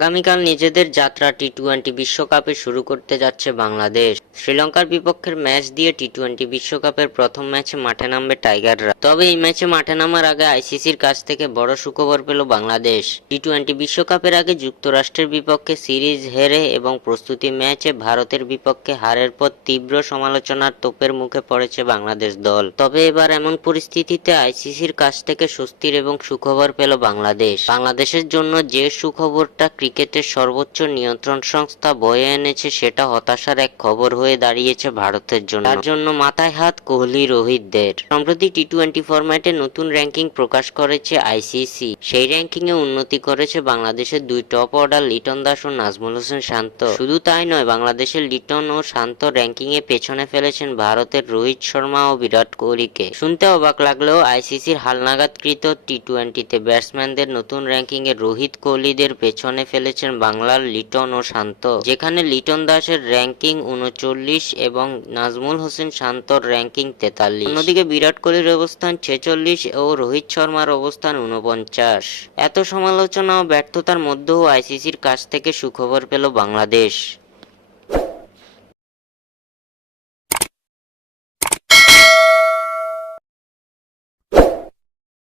আগামীকাল নিজেদের যাত্রা টি-20 বিশ্বকাপে শুরু করতে যাচ্ছে বাংলাদেশ। শ্রীলঙ্কার বিপক্ষের ম্যাচ দিয়ে টি-20 বিশ্বকাপের প্রথম ম্যাচে মাঠে নামবে টাইগাররা। তবে এই ম্যাচে মাঠে নামার আগে আইসিসির কাছ থেকে বড় সুখবর পেল বাংলাদেশ। টি-20 বিশ্বকাপের আগে যুক্তরাষ্ট্রের বিপক্ষে সিরিজ হেরে এবং প্রস্তুতি ম্যাচে ভারতের বিপক্ষে হারের পর তীব্র সমালোচনার তোপের মুখে পড়েছে বাংলাদেশ দল। তবে এবার এমন পরিস্থিতিতে আইসিসির কাছ থেকে স্বস্তির এবং সুখবর পেল বাংলাদেশ। বাংলাদেশের জন্য যে সুখবরটা ক্রিকেটের সর্বোচ্চ নিয়ন্ত্রণ সংস্থা বয়ে এনেছে সেটা হতাশার এক খবর হয়ে দাঁড়িয়েছে ভারতের জন্য। তার জন্য মাথায় হাত কোহলি রোহিতদের। সম্প্রতি টি-20 ফরম্যাটে নতুন র্যাঙ্কিং প্রকাশ করেছে আইসিসি। সেই র্যাঙ্কিং এ উন্নতি করেছে বাংলাদেশের দুই টপ অর্ডার লিটন দাস ও নাজমুল হোসেন শান্ত। শুধু তাই নয়, বাংলাদেশের লিটন ও শান্ত র্যাঙ্কিং এ পেছনে ফেলেছেন ভারতের রোহিত শর্মা ও বিরাট কোহলিকে। শুনতে অবাক লাগলেও আইসিসির হালনাগাদকৃত টি-20তে ব্যাটসম্যানদের নতুন র্যাঙ্কিং এ রোহিত কোহলিদের পেছনে ফেলেছেন বাংলার লিটন ও শান্ত, যেখানে লিটন দাসের র্যাঙ্কিং 39 এবং নাজমুল হোসেন শান্তর র্যাঙ্কিং 43। অন্যদিকে বিরাট কোহলির অবস্থান 46 ও রোহিত শর্মার অবস্থান 49। এত সমালোচনা ও ব্যর্থতার মধ্যেও আইসিসির কাছ থেকে সুখবর পেল বাংলাদেশ।